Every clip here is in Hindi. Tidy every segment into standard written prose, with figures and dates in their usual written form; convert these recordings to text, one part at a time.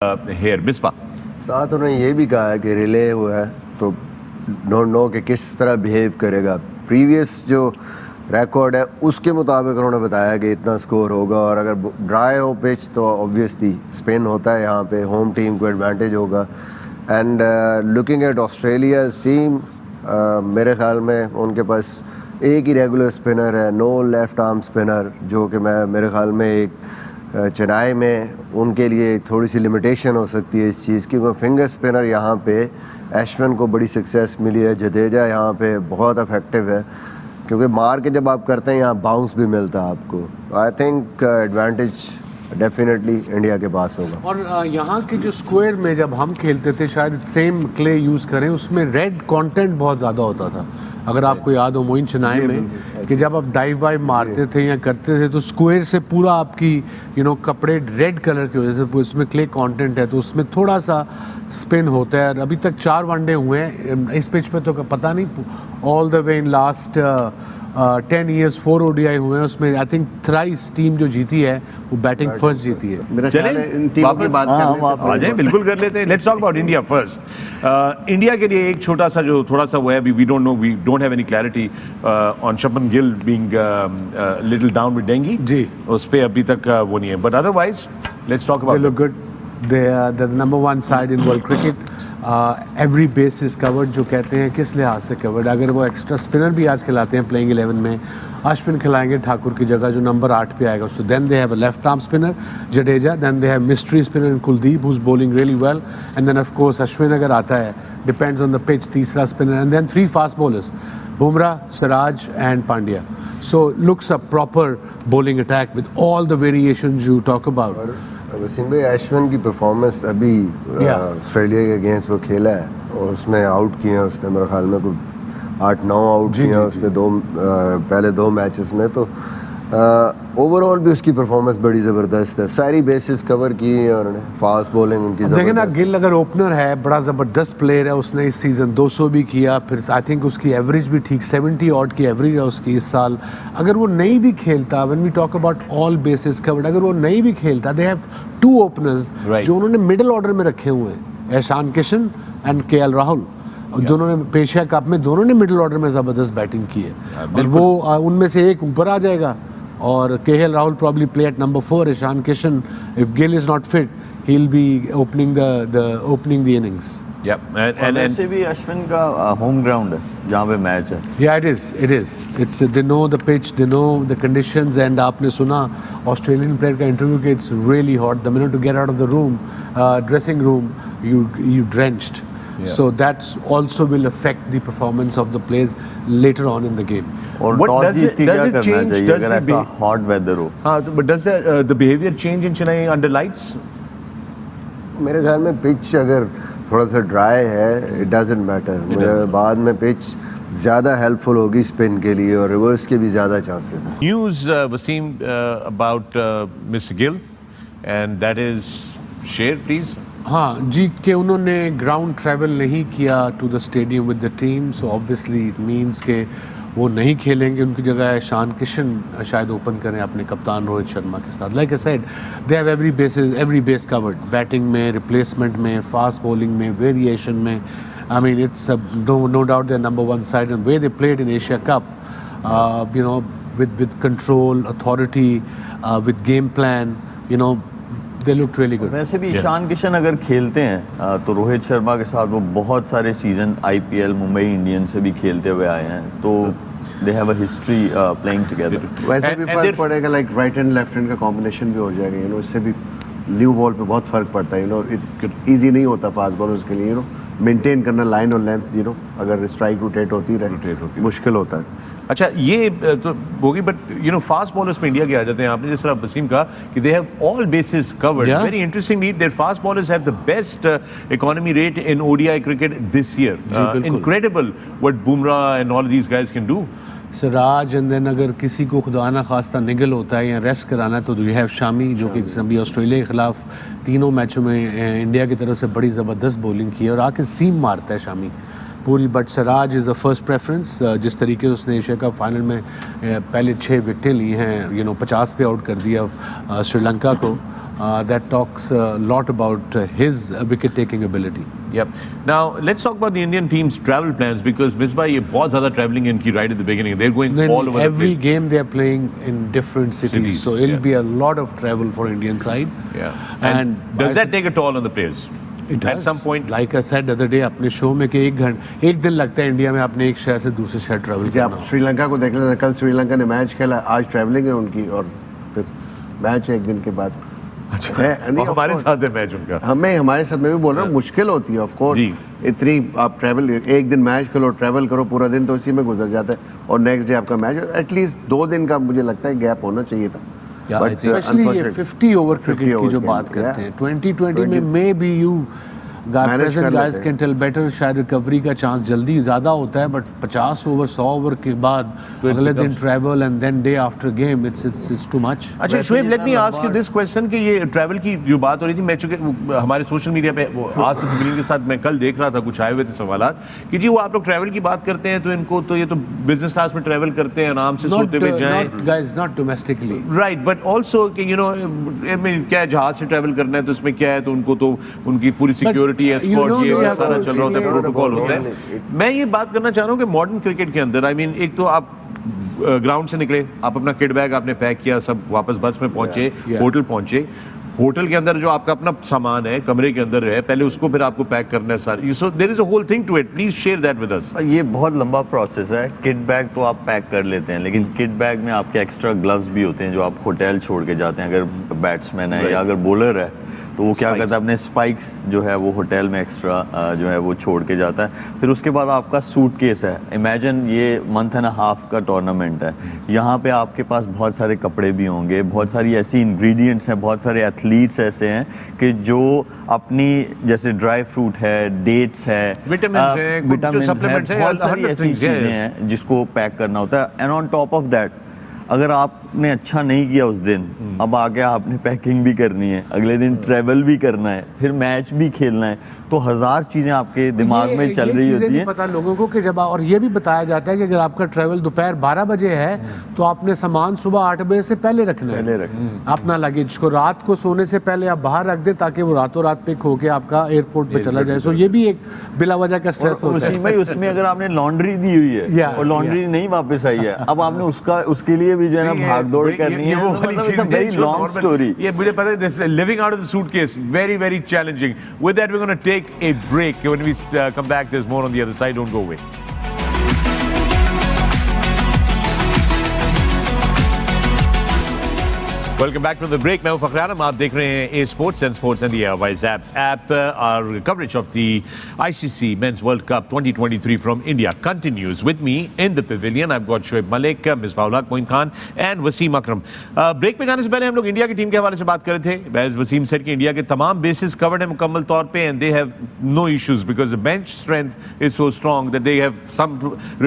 here. Misbah. साथ उन्होंने ये भी कहा है कि रिले हुआ है तो डोंट नो कि किस तरह बिहेव करेगा। प्रीवियस जो रिकॉर्ड है उसके मुताबिक उन्होंने बताया कि इतना स्कोर होगा, और अगर ड्राई हो पिच तो ऑब्वियसली स्पिन होता है, यहाँ पे होम टीम को एडवांटेज होगा। And looking at Australia team, मेरे ख्याल में उनके पास एक ही रेगुलर स्पिनर है, नो लेफ़्ट आर्म स्पिनर, जो कि मेरे ख्याल में एक चेन्नई में उनके लिए थोड़ी सी लिमिटेशन हो सकती है इस चीज़ की। वो फिंगर स्पिनर यहाँ पे अश्विन को बड़ी सक्सेस मिली है, जडेजा यहाँ पे बहुत इफेक्टिव है, क्योंकि मार के जब आप करते हैं यहाँ बाउंस भी मिलता है आपको। I think advantage definitely India के पास होगा। और यहाँ के जो स्क्वायर में जब हम खेलते थे, शायद सेम क्ले यूज़ करें, उसमें रेड कंटेंट बहुत ज़्यादा होता था। अगर आपको याद हो मोइन चेन्नई में कि जब आप डाइव वाइव मारते थे या करते थे तो स्क्वायर से पूरा आपकी कपड़े रेड कलर की वजह से उसमें क्ले कंटेंट है, तो उसमें थोड़ा सा स्पिन होता है। और अभी तक 4 वनडे हुए हैं इस पिच पे, तो पता नहीं all the way in last 10 years 4 ODI हुए हैं, उसमें आई थिंक थ्राइस टीम जो जीती है वो बैटिंग फर्स्ट जीती है। चलें इन टीमों की बात आ जाए, बिल्कुल कर लेते हैं। Let's talk about India first. India के लिए एक छोटा सा जो थोड़ा सा वो है, we don't have any clarity on Shubman Gill being little down with dengue जी, उस पे अभी तक वो नहीं है, but otherwise let's talk about. They look good, they are the number 1 side in world cricket. Every base is covered जो कहते हैं, किस लिहाज से कवर्ड? अगर वो एक्स्ट्रा स्पिनर भी आज खिलाते हैं प्लेइंग 11 में, अश्विन खिलाएंगे ठाकुर की जगह जो नंबर 8 पे आएगा, so then they have a left arm spinner Jadeja, then they have mystery spinner in Kuldeep who is bowling really well, and then of course Ashwin अगर आता है, डिपेंड्स ऑन द पिच, तीसरा spinner, and then 3 fast bowlers, Bumrah, Siraj and Pandya. So looks a proper bowling attack with all the variations you talk about. Wasim भाई, अश्विन की परफॉर्मेंस अभी ऑस्ट्रेलिया के अगेंस्ट वो खेला है और उसमें आउट किए हैं उसने, मेरे ख्याल में कोई 8-9 आउट किए हैं उसने पहले 2 मैचेस में। तो ओवरऑल भी उसकी परफॉर्मेंस बड़ी ज़बरदस्त है, सारी बेसिस कवर की है उन्होंने, फास्ट बॉलिंग उनकी देखें ना, गिल अगर ओपनर है, बड़ा ज़बरदस्त प्लेयर है, उसने इस सीज़न 200 भी किया, फिर आई थिंक उसकी एवरेज भी ठीक 70 ऑड की एवरेज है उसकी इस साल। अगर वो नहीं भी खेलता, when we talk about all bases covered, अगर वो नहीं भी खेलता, दे हैव 2 ओपनर्स जो उन्होंने मिडिल ऑर्डर में रखे हुए हैं, ईशान किशन एंड KL राहुल, जो उन्होंने एशिया कप में दोनों ने मिडिल ऑर्डर में ज़बरदस्त बैटिंग की है, और वो उनमें से एक ऊपर आ जाएगा। और KL Rahul probably play at number 4. Ishan Kishan, if Gill is not fit, he'll be opening the innings. Yeah, and वैसे भी अश्विन का होम ग्राउंड है जहाँ पे मैच है। Yeah, it is. It's they know the pitch, they know the conditions, and आपने सुना ऑस्ट्रेलियन प्लेयर का इंटरव्यू कि it's really hot. The minute to get out of the room, dressing room, you drenched. Yeah. So that's also will affect the performance of the players later on in the game. और टॉस जीत के क्या करना चाहिए अगर ऐसा हॉट वेदर हो? हाँ, तो but does the behavior change in Chennai under lights? मेरे ख्याल में पिच अगर थोड़ा सा ड्राई है, इट डजंट मैटर, बाद में पिच ज़्यादा हेल्पफुल होगी स्पिन के लिए, और रिवर्स के भी ज़्यादा चांसेस हैं। News, Wasim, about Mr. Gill, and that is share, please. हाँ जी, कि उन्होंने ग्राउंड ट्रैवल नहीं किया to the stadium with the team, so obviously it means के वो नहीं खेलेंगे, उनकी जगह ईशान किशन शायद ओपन करें अपने कप्तान रोहित शर्मा के साथ। Like I said, they have every base covered, batting में, रिप्लेसमेंट में, फास्ट बॉलिंग में, वेरिएशन में। I mean it's no doubt they number 1 side, and way they played in Asia Cup, with control, authority, with game plan, they looked really good. वैसे भी ईशान किशन अगर खेलते हैं तो रोहित शर्मा के साथ वो बहुत सारे सीजन IPL मुंबई इंडियंस से भी खेलते हुए आए हैं, तो they have a history playing together. वैसे भी फर्क पड़ेगा, like right hand left hand का कॉम्बिनेशन भी हो जाएगा, इससे भी न्यू बॉल पे बहुत फर्क पड़ता है, इजी नहीं होता फास्ट बॉलर्स के लिए, मेंटेन करना लाइन और लेंथ, अगर स्ट्राइक रोटेट होती रहे मुश्किल होता है। अच्छा, ये तो होगी, बट फास्ट बॉलर्स में इंडिया के आ जाते हैं। आपने जिस तरह वसीम कहा कि they have all bases covered, very interestingly their fast bowlers have the best economy rate in ODI cricket this year. Incredible what Bumrah and all these guys can do. Siraj, and then अगर किसी को खुदा ना खास्ता निगल होता है या रेस्ट कराना है तो यू हैव शामी, जो कि अभी ऑस्ट्रेलिया के खिलाफ 3 मैचों में इंडिया की तरफ से बड़ी ज़बरदस्त बॉलिंग की है, और आके सीम मारता है शामी पूरी। But Siraj is a first preference, जिस तरीके से उसने एशिया कप फाइनल में पहले 6 विकेटें ली हैं, 50 पे आउट कर दिया श्रीलंका को, that talks a lot about his wicket-taking ability. Yep. Now let's talk about the Indian team's travel plans because Misbah ये बहुत ज़्यादा traveling इनकी right at the beginning. They're going Then all over every the place. game they are playing in different cities, so it'll yeah. be a lot of travel for Indian side. Yeah. And And does that take a toll on the players? It At does. some point. Like I said the other day अपने शो में कि एक दिन लगता है इंडिया में अपने एक शहर से दूसरे शहर ट्रैवल कि करना. आप श्रीलंका को देख लेना, कल श्रीलंका ने मैच खेला, आज ट्रैवलिंग है उनकी और फिर मैच है एक दिन के बाद. अच्छा. है, नहीं, और of हमारे course. साथ है मैच उनका. हमारे साथ मैं भी बोल रहा हूँ मुश्किल होती है ऑफ कोर्स. जी. इतनी आप ट्रैवल एक दिन मैच खेलो, ट्रैवल करो पूरा दिन तो इसी में गुजर जाता है और नेक्स्ट डे आपका मैच. एटलीस्ट 2 दिन का मुझे लगता है गैप होना चाहिए था. Yeah, I think- Especially ये 50 ओवर 50 क्रिकेट की overs जो के बात अंदर, करते yeah. हैं 2020 में may be you Manage present कर गाइस लेते कैन टेल बेटर, शायद रिकवरी का चांस जल्दी ज़्यादा होता है, बट 50 ओवर 100 ओवर के बाद it अगले दिन becomes- travel and then day after game it's too much. अच्छा वैसे शोएब, लेट जितना मी आस्क यू लंबा- दिस क्वेश्चन कि ये ट्रैवल की जो बात हो रही थी, मैं चूंकि हमारे सोशल मीडिया पे आज से के साथ मैं कल देख रहा था, कुछ आए हुए थे सवालात कि जी वो आप लोग ट्रैवल की बात करते हैं तो इनको तो ये तो बिजनेस क्लास में ट्रैवल करते हैं, आराम से सोते हुए जाएं. Guys not domestically. Right, but also कि यू नो क्या है, जहाज से ट्रैवल करना है तो उसमें क्या है, तो उनको तो उनकी पूरी सिक्योरिटी है, you know, स्पॉट ये you वो have सारा to- चल रहा होता है, it's प्रोटोकॉल not होता about है. all- मैं ये बात करना चाह रहा हूँ कि मॉडर्न क्रिकेट के अंदर आई मीन एक तो आप ग्राउंड से निकले, आप अपना किट बैग आपने पैक किया, सब वापस बस में पहुंचे, Yeah. होटल पहुंचे, होटल के अंदर जो आपका अपना सामान है कमरे के अंदर है, पहले उसको फिर आपको पैक करना है सारी. So there is a whole thing to it. Please share that with us. ये बहुत लंबा प्रोसेस है. किट बैग तो आप पैक कर लेते हैं, लेकिन किट बैग में आपके एक्स्ट्रा ग्लव्स भी होते हैं जो आप होटल छोड़ के जाते हैं. अगर बैट्समैन है या अगर बॉलर है तो वो क्या करता है, अपने स्पाइक्स जो है वो होटल में एक्स्ट्रा जो है वो छोड़ के जाता है. फिर उसके बाद आपका सूटकेस है. इमेजिन ये मंथ एंड हाफ का टूर्नामेंट है, यहाँ पे आपके पास बहुत सारे कपड़े भी होंगे, बहुत सारी ऐसी इंग्रेडिएंट्स हैं, बहुत सारे एथलीट्स ऐसे हैं कि जो अपनी जैसे ड्राई फ्रूट है, डेट्स है, Vitamins है, कुछ जो vitamins supplements हैं, बहुत सारी 100 ऐसी things, yeah, चीज़ें हैं जिसको पैक करना होता है. And on top of that अगर आपने अच्छा नहीं किया उस दिन, अब आगे आपने पैकिंग भी करनी है, अगले दिन ट्रैवल भी करना है, फिर मैच भी खेलना है, तो 1000 चीज़ें आपके दिमाग में चल रही होती हैं. पता लोगों को कि जब और ये भी बताया जाता है कि अगर आपका ट्रैवल दोपहर 12 बजे है तो आपने सामान सुबह 8 बजे से पहले रखना है. पहले रखना अपना लगेज को रात को सोने से पहले आप बाहर रख दें ताकि वो रातों रात पिक होके आपका एयरपोर्ट पे चला जाए. सो ये भी एक बिला वजह का स्ट्रेस और होता है. उसी में उसमें अगर आपने लॉन्ड्री दी हुई है Yeah, और लॉन्ड्री नहीं वापस आई है, अब आपने उसके लिए भी जो है ना भाग दौड़ करनी है. वो वाली चीज़ है वेरी जो लॉन्ग normal- स्टोरी. ये मुझे पता है, this living out of the suitcase very very challenging. With that we are gonna take a break. When we come back, there's more on the other side. Don't go away. Welcome back from the break. मैं हूं फखर आलम. आप देख रहे हैं a sports and sports and the Airwise app. Our coverage of the ICC Men's World Cup 2023 from India continues. With me in the pavilion, I've got Shoaib Malik, Misbah ul Haq, Moin Khan and Wasim Akram. Break में जाने से पहले हम लोग इंडिया की टीम के हवाले से बात कर रहे थे. As Wasim said कि इंडिया के तमाम बेसिस कवर्ड है मुकम्मल तौर पे, and they have no issues because the bench strength is so strong that they have some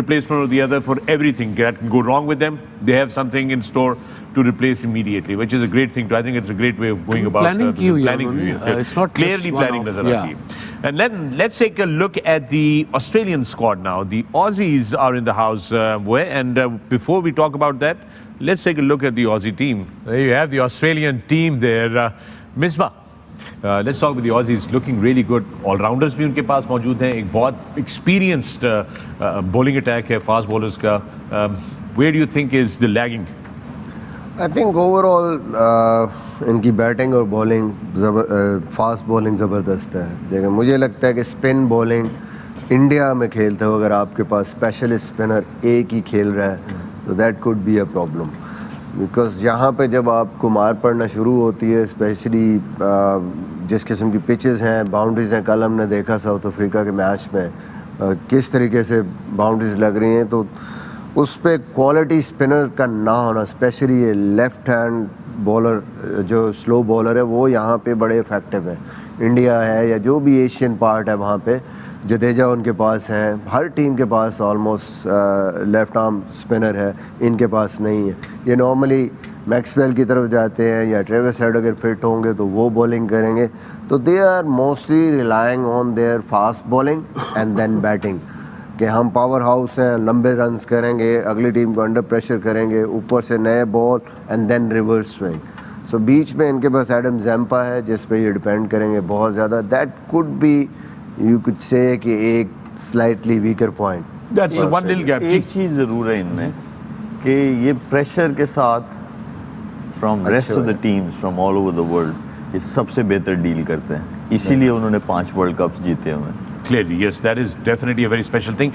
replacement or the other for everything that can go wrong with them. They have something in store to replace immediately, which is a great thing. I think it's a great way of going about Planning की हुई है planning. उन्होंने. It's not Clearly just one planning off. नजर Yeah. आती है. And let's take a look at the Australian squad now. The Aussies are in the house, before we talk about that, let's take a look at the Aussie team. There you have the Australian team there. Misbah, let's talk with the Aussies. Looking really good. All-rounders भी उनके पास मौजूद हैं. एक बहुत experienced bowling attack है fast bowlers का. Where do you think is the lagging? I think overall इनकी बैटिंग और बॉलिंग फास्ट बॉलिंग ज़बरदस्त है. लेकिन मुझे लगता है कि स्पिन बॉलिंग इंडिया में खेलते हो अगर आपके पास स्पेशलिस्ट स्पिनर एक ही खेल रहा है तो that could be a problem. Because यहाँ पे जब आपको मार पड़ना शुरू होती है, स्पेशली जिस किस्म की पिचेस हैं, बाउंड्रीज हैं, कल हमने देखा साउथ अफ्रीका के मैच में किस तरीके से बाउंड्रीज लग रही हैं, तो उस पर क्वालिटी स्पिनर का ना होना, स्पेशली ये लेफ़्ट हैंड बॉलर जो स्लो बॉलर है वो यहाँ पे बड़े इफेक्टिव है. इंडिया है या जो भी एशियन पार्ट है वहाँ पे जडेजा उनके पास हैं, हर टीम के पास ऑलमोस्ट लेफ़्ट आर्म स्पिनर है, इनके पास नहीं है. ये नॉर्मली मैक्सवेल की तरफ जाते हैं या ट्रेविस हेड अगर फिट होंगे तो वो बॉलिंग करेंगे. तो they are mostly relying on their fast bowling and then batting कि हम पावर हाउस हैं, लंबे रन्स करेंगे, अगली टीम को अंडर प्रेशर करेंगे, ऊपर से नए ball and then reverse swing. So बीच में इनके पास एडम जैम्पा है जिस पे ये डिपेंड करेंगे बहुत ज़्यादा. That could be, you could say कि एक slightly weaker point. That's one little gap. एक चीज जरूर है इनमें कि ये प्रेशर के साथ from rest of the teams from all over the world ये सबसे बेहतर डील करते हैं, इसीलिए उन्होंने 5 वर्ल्ड कप्स जीते हुए हैं. Clearly, yes, that is definitely a very special thing.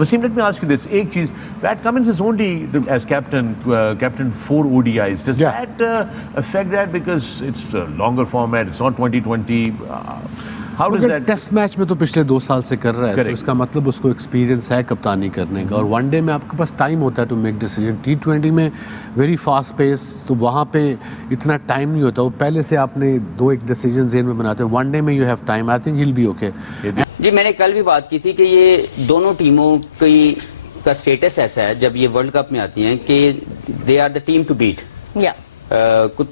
Wasim, let me ask you this. Ek cheez, Pat Cummins is only as captain 4 ODIs. Does Yeah. that affect that because it's a longer format? It's not 2020. How does that? Test match में तो पिछले 2 साल से कर रहा है, तो Correct. इसका मतलब उसको एक्सपीरियंस है कप्तानी करने का. और वनडे में आपके पास टाइम होता है टू मेक डिसीजन. T20 में वेरी फास्ट पेस, तो वहाँ पे इतना टाइम नहीं होता. वो पहले से आपने 2-1 डिसीजन जेन में बनाते हो. वनडे में you have time. I think he will be okay. जी, मैंने कल भी बात की थी कि ये दोनों टीमों का स्टेटस ऐसा है जब ये वर्ल्ड कप में आती हैं कि they are the team to beat.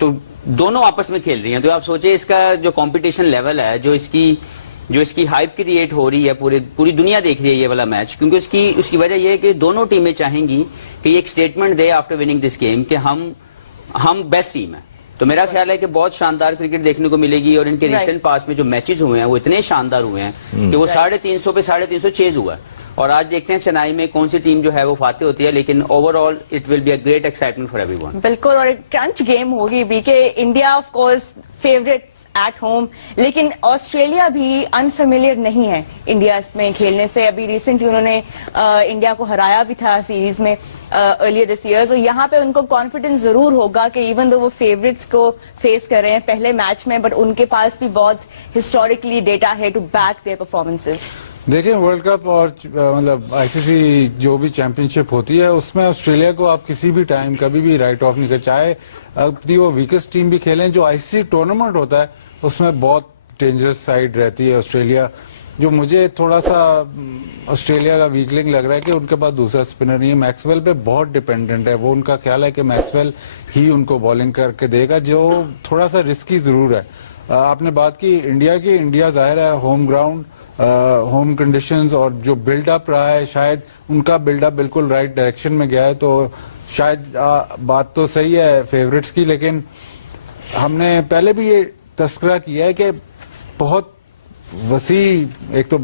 तो दोनों आपस में खेल रही हैं, तो आप सोचिए इसका जो कंपटीशन लेवल है, जो इसकी हाइप क्रिएट हो रही है, पूरी दुनिया देख रही है ये वाला मैच, क्योंकि उसकी वजह ये है कि दोनों टीमें चाहेंगी कि ये एक statement they after winning this game कि हम बेस्ट टीम है. तो मेरा ख्याल है कि बहुत शानदार क्रिकेट देखने को मिलेगी. और इनके रिसेंट पास में जो मैचेस हुए हैं वो इतने शानदार हुए हैं कि वो 350 पे 350 चेज हुआ है. और आज देखते हैं चेन्नई में कौन सी टीम जो है वो फाते होती है, लेकिन overall it will be a great excitement for everyone. बिल्कुल, और एक क्रंच गेम होगी भी कि India of course favourites at home, लेकिन ऑस्ट्रेलिया भी अनफेमिलियर नहीं है इंडिया में खेलने से. अभी रिसेंटली उन्होंने इंडिया को हराया भी था सीरीज में अर्लियर दिस ईयर. तो यहाँ पे उनको कॉन्फिडेंस जरूर होगा कि इवन दो वो फेवरेट्स को फेस कर रहे हैं पहले मैच में, बट उनके पास भी बहुत हिस्टोरिकली डेटा है टू बैक देयर परफॉर्मेंसेस. देखिए, वर्ल्ड कप और मतलब आईसीसी जो भी चैंपियनशिप होती है उसमें ऑस्ट्रेलिया को आप किसी भी टाइम कभी भी राइट ऑफ नहीं कर, चाहे अपनी वो वीकेस्ट टीम भी खेलें. जो आईसीसी टूर्नामेंट होता है उसमें बहुत डेंजरस साइड रहती है ऑस्ट्रेलिया. जो मुझे थोड़ा सा ऑस्ट्रेलिया का वीकलिंग लग रहा है कि उनके पास दूसरा स्पिनर नहीं है. मैक्सवेल पे बहुत डिपेंडेंट है वो. उनका ख्याल है कि मैक्सवेल ही उनको बॉलिंग करके देगा, जो थोड़ा सा रिस्की जरूर है. आपने बात की इंडिया की. इंडिया जाहिर है होम ग्राउंड, होम कंडीशंस और जो बिल्डअप रहा है, शायद उनका बिल्डअप बिल्कुल राइट डायरेक्शन में गया है. तो शायद बात तो सही है फेवरेट्स की, लेकिन हमने पहले भी ये तस्करा किया है कि बहुत वसी, एक तो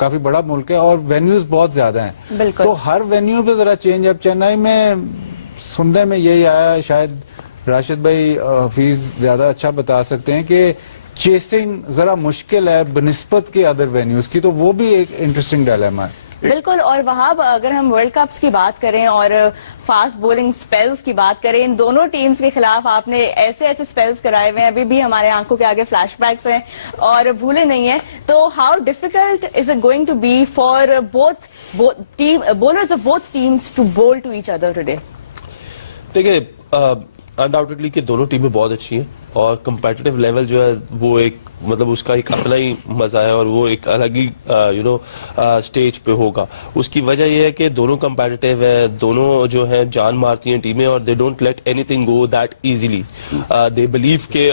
काफी बड़ा मुल्क है और वेन्यूज बहुत ज्यादा हैं. तो हर वेन्यू पे जरा चेंज. अब चेन्नई में सुनने में यही आया, शायद राशिद भाई हफीज ज्यादा अच्छा बता सकते हैं कि चेसिंग जरा मुश्किल है बनिस्बत के अदर वेन्यूज की. तो वो भी एक इंटरेस्टिंग डायलेमा है. बिल्कुल. और वहां अगर हम वर्ल्ड कप्स की बात करें और फास्ट बॉलिंग स्पेल्स की बात करें, इन दोनों टीम्स के खिलाफ आपने ऐसे ऐसे स्पेल्स कराए हुए हैं, अभी भी हमारे आंखों के आगे फ्लैशबैक्स हैं और भूले नहीं है. तो how difficult is it going to be for both bowlers of both teams to bowl to each other today? देखिए, अनडाउटेडली कि दोनों टीमें बहुत अच्छी हैं और कंपेटिटिव लेवल जो है वो एक मतलब उसका एक अपना ही मजा है और वो एक अलग ही स्टेज पे होगा. उसकी वजह यह है कि दोनों कंपेटिटिव है, दोनों जो है जान मारती हैं टीमें और they don't let anything go that easily. They believe के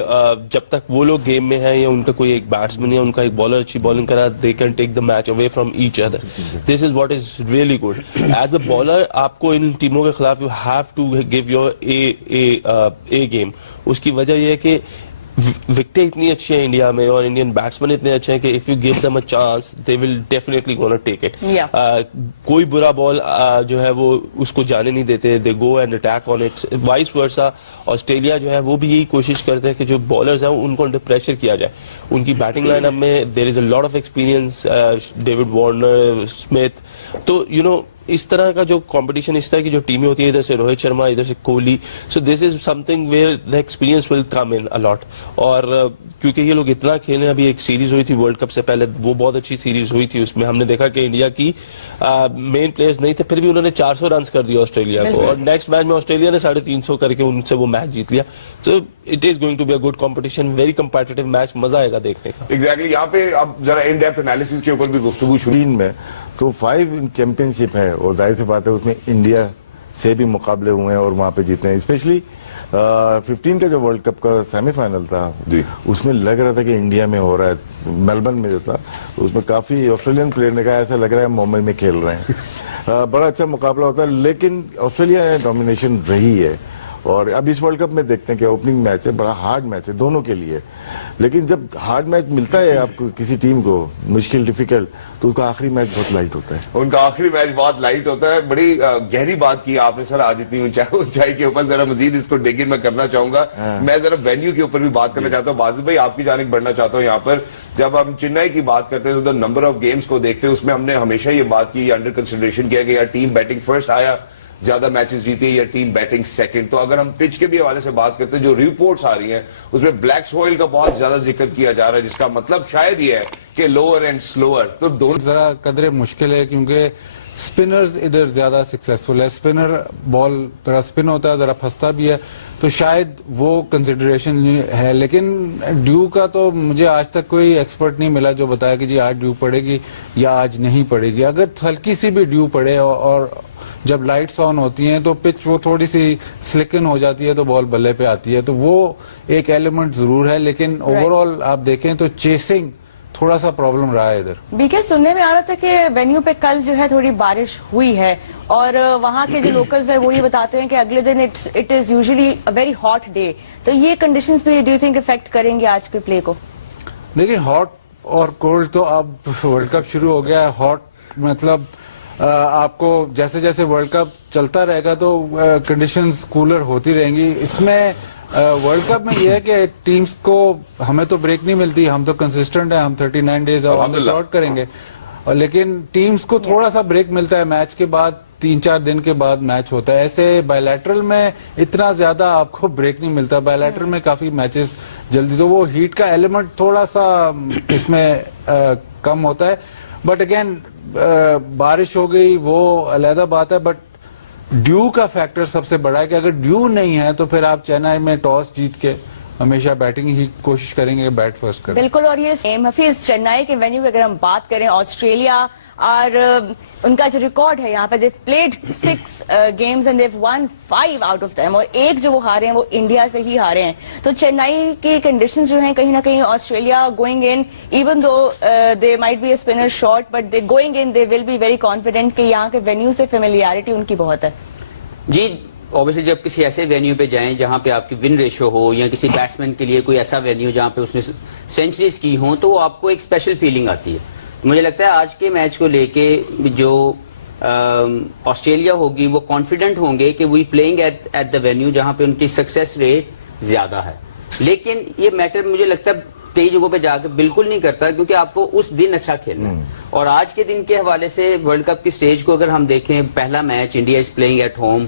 जब तक वो लोग गेम में हैं या उनका कोई एक बैट्समैन या उनका एक बॉलर अच्छी बॉलिंग करा, they can take the match away from each other. This is what is really good. As a bowler आपको इन टीमों के खिलाफ you have to give your A game. उसकी वजह यह है कि विकेटें इतनी अच्छी हैं इंडिया में और इंडियन बैट्समैन इतने अच्छे हैं कि if you give them a chance they will definitely gonna take it. कोई बुरा बॉल जो है वो उसको जाने नहीं देते. They go and attack on it. Vice versa Australia जो है वो भी यही कोशिश करते हैं कि जो बॉलर्स हैं उनको अंडर प्रेशर किया जाए. उनकी बैटिंग लाइनअप में there is a lot of experience, David Warner, Smith. तो यू नो इस तरह का जो कंपटीशन, इस तरह की जो टीमें होती है, इधर से रोहित शर्मा, इधर से Kohli, so this is something where the experience will come in a lot. और क्योंकि ये लोग इतना खेले, अभी एक सीरीज हुई थी वर्ल्ड कप से पहले, वो बहुत अच्छी सीरीज हुई थी. उसमें हमने देखा कि इंडिया की मेन प्लेयर्स नहीं थे, फिर भी उन्होंने 400 रन कर दिया ऑस्ट्रेलिया को और नेक्स्ट मैच में ऑस्ट्रेलिया ने 350 करके उनसे वो मैच जीत लिया. So it is going to be a good competition, very competitive match, मजा आएगा देखने का. एग्जैक्टली. यहाँ पे अब जरा इन डेप्थ एनालिसिस के ऊपर भी गुफ्तगू शुरू में तो 5 चैंपियनशिप है और जाहिर सी बात है उसमें इंडिया से भी मुकाबले हुए हैं और वहाँ पे जीते हैं. स्पेशली 15 का जो वर्ल्ड कप का सेमीफाइनल था उसमें लग रहा था कि इंडिया में हो रहा है. मेलबर्न में जो था उसमें काफी ऑस्ट्रेलियन प्लेयर ने कहा ऐसा लग रहा है मुंबई में खेल रहे हैं. बड़ा अच्छा मुकाबला होता है, लेकिन ऑस्ट्रेलिया ने डोमिनेशन रही है और अब इस वर्ल्ड कप में देखते हैं कि ओपनिंग मैच है, बड़ा हार्ड मैच है दोनों के लिए, लेकिन जब हार्ड मैच मिलता है आपको किसी टीम को, मुश्किल डिफिकल्ट, तो उसका आखिरी मैच बहुत लाइट होता है। उनका आखिरी मैच बहुत लाइट होता है। बड़ी गहरी बात की आपने सर आज इतनी ऊंचाई के ऊपर, जरा मजीद इसको डिगिन मैं करना चाहूंगा। मैं जरा वेन्यू के ऊपर भी बात करना चाहता हूँ। बाजिद भाई आपकी जानिब बढ़ना चाहता हूँ यहाँ पर। जब हम चेन्नई की बात करते हैं तो द नंबर ऑफ गेम्स को देखते हैं, उसमें हमने हमेशा ये बात की, अंडर कंसिडरेशन किया कि यार टीम बैटिंग फर्स्ट आया, ज्यादा मैचेस जीती है, या टीम बैटिंग सेकंड। तो अगर हम पिच के भी हवाले से बात करते हैं, जो रिपोर्ट्स आ रही हैं उसमें ब्लैक सॉइल का बहुत ज्यादा जिक्र किया जा रहा है, जिसका मतलब शायद ये है कि लोअर एंड स्लोअर। तो दोनों जरा कदरे मुश्किल है क्योंकि स्पिनर्स इधर ज्यादा सक्सेसफुल है, स्पिनर बॉल जरा स्पिन होता है, जरा फंसता भी है, तो शायद वो कंसिडरेशन है। लेकिन ड्यू का तो मुझे आज तक कोई एक्सपर्ट नहीं मिला जो बताया कि जी आज ड्यू पड़ेगी या आज नहीं पड़ेगी। अगर हल्की सी भी ड्यू पड़े और जब लाइट्स ऑन होती हैं तो पिच वो थोड़ी सी स्लिकन हो जाती है तो बॉल बल्ले पे आती है, तो वो एक एलिमेंट जरूर है। लेकिन ओवरऑल आप देखें तो चेसिंग थोड़ा सा प्रॉब्लम रहा है इधर। बीके सुनने में आ रहा था कि वेन्यू पे कल जो है थोड़ी बारिश हुई है और वहाँ के जो लोकल्स है वो ये बताते हैं कि अगले दिन it is usually a very hot day, तो ये कंडीशंस भी डू यू थिंक इफेक्ट करेंगे आज के प्ले को? देखिए हॉट और कोल्ड तो अब वर्ल्ड कप शुरू हो गया है। हॉट मतलब आपको जैसे जैसे वर्ल्ड कप चलता रहेगा तो कंडीशंस कूलर होती रहेंगी। इसमें वर्ल्ड कप में यह है कि टीम्स को, हमें तो ब्रेक नहीं मिलती, हम तो कंसिस्टेंट हैं, हम 39 डेज ऑन द डॉट करेंगे, और लेकिन टीम्स को थोड़ा सा ब्रेक मिलता है मैच के बाद, 3-4 दिन के बाद मैच होता है। ऐसे बायलैटरल में इतना ज्यादा आपको ब्रेक नहीं मिलता, बायलैटरल में काफी मैचेस जल्दी, तो वो हीट का एलिमेंट थोड़ा सा इसमें कम होता है। बट अगेन बारिश हो गई वो अलग बात है, बट ड्यू का फैक्टर सबसे बड़ा है कि अगर ड्यू नहीं है तो फिर आप चेन्नई में टॉस जीत के हमेशा बैटिंग ही कोशिश करेंगे, बैट फर्स्ट करें। बिल्कुल, और ये सेम हफीज चेन्नई के वेन्यू की अगर हम बात करें, ऑस्ट्रेलिया और उनका जो रिकॉर्ड है यहाँ पे, they've played 6 games and they've won 5 out of them, और एक जो वो हारे हैं वो इंडिया से ही हारे हैं। तो चेन्नई की कंडीशंस जो हैं कहीं ना कहीं Australia going in, even though they might be a spinner shot, but they going in they will be very confident कि यहाँ के वेन्यू से फेमिलियरिटी उनकी बहुत है। जी ऑब्वियसली जब किसी ऐसे वेन्यू पे जाएं जहां पे आपकी विन रेशो हो, या किसी बैट्समैन के लिए कोई ऐसा वेन्यू जहां पे उसने सेंचुरीज की हो, तो आपको एक स्पेशल फीलिंग आती है। मुझे लगता है आज के मैच को लेके जो ऑस्ट्रेलिया होगी वो कॉन्फिडेंट होंगे कि we playing at the venue जहां पे उनकी सक्सेस रेट ज्यादा है। लेकिन ये मैटर मुझे लगता है कई जगहों पे जाकर बिल्कुल नहीं करता, क्योंकि आपको उस दिन अच्छा खेलना है। और आज के दिन के हवाले से वर्ल्ड कप की स्टेज को अगर हम देखें, पहला match India is playing at home,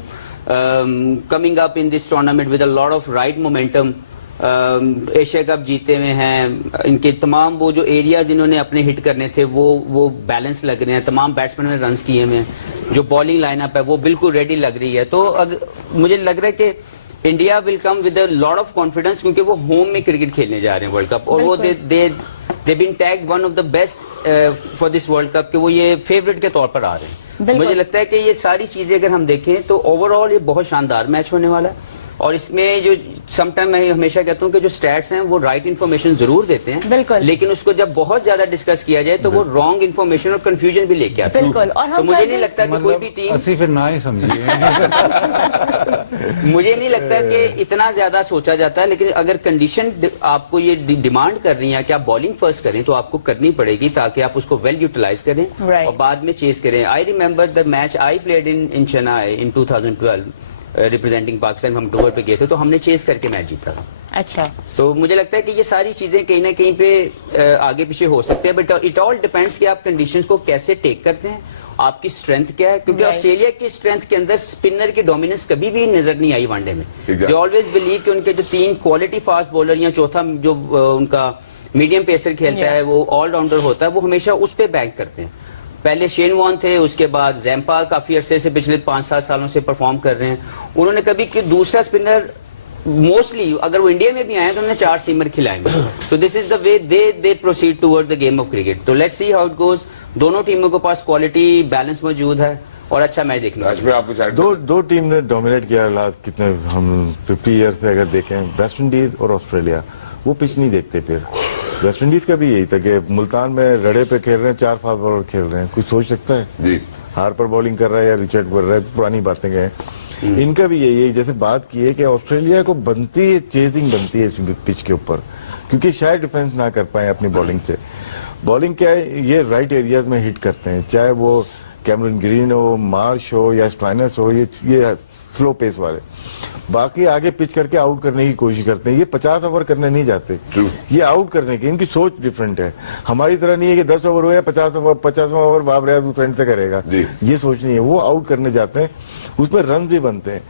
coming up in this tournament with a lot of right momentum, Asia cup जीते हुए हैं, इनके तमाम वो जो एरियाज इन्होंने अपने हिट करने थे वो बैलेंस लग रहे हैं, तमाम बैट्समैनों ने रन्स किए हुए हैं, जो बॉलिंग लाइनअप है वो बिल्कुल रेडी लग रही है। तो मुझे लग रहा है कि India will come with a lot of confidence, क्योंकि वो होम में क्रिकेट खेलने जा रहे हैं वर्ल्ड कप, और वो they been tagged one of the best for this world cup, कि वो ये फेवरेट के तौर पर आ रहे हैं। मुझे लगता है कि ये सारी चीजें अगर हम देखें तो ओवरऑल ये बहुत शानदार मैच होने वाला है। और इसमें जो समटाइम मैं हमेशा कहता हूँ कि जो स्टैट्स हैं वो राइट इन्फॉर्मेशन जरूर देते हैं, लेकिन उसको जब बहुत ज्यादा डिस्कस किया जाए तो वो रॉन्ग इन्फॉर्मेशन और कंफ्यूजन भी लेके आते हैं। तो मुझे नहीं लगता कि कोई भी टीम, फिर ना ही समझिए मुझे नहीं लगता कि इतना ज्यादा सोचा जाता है। लेकिन अगर कंडीशन आपको ये डिमांड कर रही है कि आप बॉलिंग फर्स्ट करें तो आपको करनी पड़ेगी, ताकि आप उसको वेल यूटिलाइज करें और बाद में चेस करें। I remember the match I played in Chennai in 2012 representing Pakistan, हम टूर पे गए थे तो हमने चेस करके मैच जीता था। अच्छा, तो मुझे लगता है कि ये सारी चीजें कहीं ना कहीं पे आगे पीछे हो सकते हैं, बट इट ऑल डिपेंड्स कि आप कंडीशंस को कैसे टेक करते हैं, आपकी स्ट्रेंथ क्या है। क्योंकि ऑस्ट्रेलिया की स्ट्रेंथ के अंदर स्पिनर की डोमिनेंस कभी भी नजर नहीं आई वनडे में। दे ऑलवेज बिलीव कि उनके जो 3 क्वालिटी फास्ट बॉलर या चौथा जो उनका मीडियम पेसर खेलता है वो ऑलराउंडर होता है, वो हमेशा उस पर बैंक करते हैं। पहले शेन वॉर्न थे, उसके बाद जैम्पा काफी अरसे से पिछले 5-7 सालों से परफॉर्म कर रहे हैं। उन्होंने कभी दूसरा स्पिनर मोस्टली, अगर वो इंडिया में भी आए तो उन्होंने 4 सीमर खिलाएंगे। तो this is the way they proceed toward the game of cricket. तो let's see how it goes. दोनों टीमों के पास क्वालिटी बैलेंस मौजूद है और अच्छा मैच देखने को। दो टीम ने डोमिनेट किया लास्ट कितने, हम 50 ईयर से अगर देखें, वेस्ट इंडीज और ऑस्ट्रेलिया, वो पिच नहीं देखते। फिर वेस्ट इंडीज का भी यही था कि मुल्तान में रड़े पे खेल रहे हैं, 4 फास्ट बॉलर खेल रहे हैं, कुछ सोच सकता है? जी, हार्पर बॉलिंग कर रहा है या रिचर्ड कर रहा है, पुरानी बातें गए। इनका भी यही है, जैसे बात की है कि ऑस्ट्रेलिया को बनती है, चेजिंग बनती है इस पिच के ऊपर, क्योंकि शायद डिफेंस ना कर पाए अपनी बॉलिंग से। बॉलिंग क्या है, ये राइट एरियाज में हिट करते हैं, चाहे वो कैमरन ग्रीन हो, मार्श हो या स्पाइनस हो, ये स्लो पेस वाले। बाकी आगे पिच करके आउट करने की कोशिश करते हैं। ये 50 ओवर करने नहीं जाते, ये आउट करने की, इनकी सोच डिफरेंट है। हमारी तरह नहीं है कि 10 ओवर हो या 50वां ओवर बाबर आजम फ्रंट से करेगा, ये सोच नहीं है। वो आउट करने जाते हैं, उसमें रन भी बनते हैं।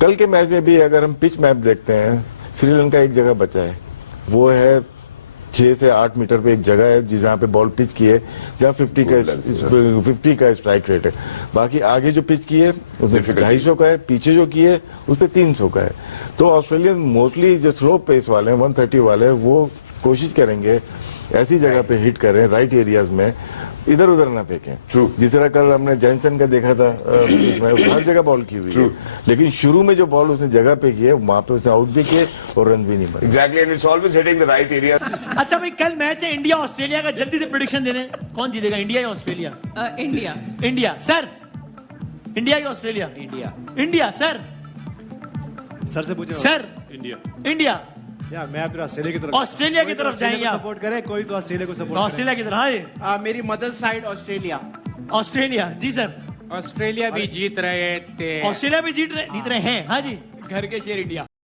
कल के मैच में भी अगर हम पिच मैप देखते हैं, श्रीलंका एक जगह बचा है, वो है 6 से 8 मीटर पे एक जगह है जहाँ पे बॉल पिच की है, जहाँ 50 का स्ट्राइक रेट है। बाकी आगे जो पिच की है उसमें 250 का है, पीछे जो की है उस पर 300 का है। तो ऑस्ट्रेलियन मोस्टली जो स्लो पेस वाले हैं, 130 वाले हैं, वो कोशिश करेंगे ऐसी जगह पे हिट करें, राइट एरियाज में, इधर उधर ना फेंकें। जिस तरह कल हमने जैनसन का देखा था, हर जगह बॉल की हुई है, लेकिन शुरू में जो बॉल उसने जगह पे की है वहां पे उसने आउट भी किए और रन भी नहीं मारे। Exactly, and it's always hitting the right area. अच्छा भाई, कल मैच है इंडिया ऑस्ट्रेलिया का, जल्दी से प्रेडिक्शन दे दें, कौन जीतेगा, इंडिया या Australia? India. India sir, India या Australia? India. India sir, sir से पूछे सर इंडिया। इंडिया या मैं फिर ऑस्ट्रेलिया की तरफ, ऑस्ट्रेलिया की तरफ जाएंगे आप? सपोर्ट करें, कोई तो ऑस्ट्रेलिया को सपोर्ट ऑस्ट्रेलिया की तरफ। हाँ जी, मेरी मदर साइड ऑस्ट्रेलिया। ऑस्ट्रेलिया जी सर। ऑस्ट्रेलिया भी जीत रहे थे, ऑस्ट्रेलिया भी जीत रहे हैं। हाँ जी, घर के शेर इंडिया।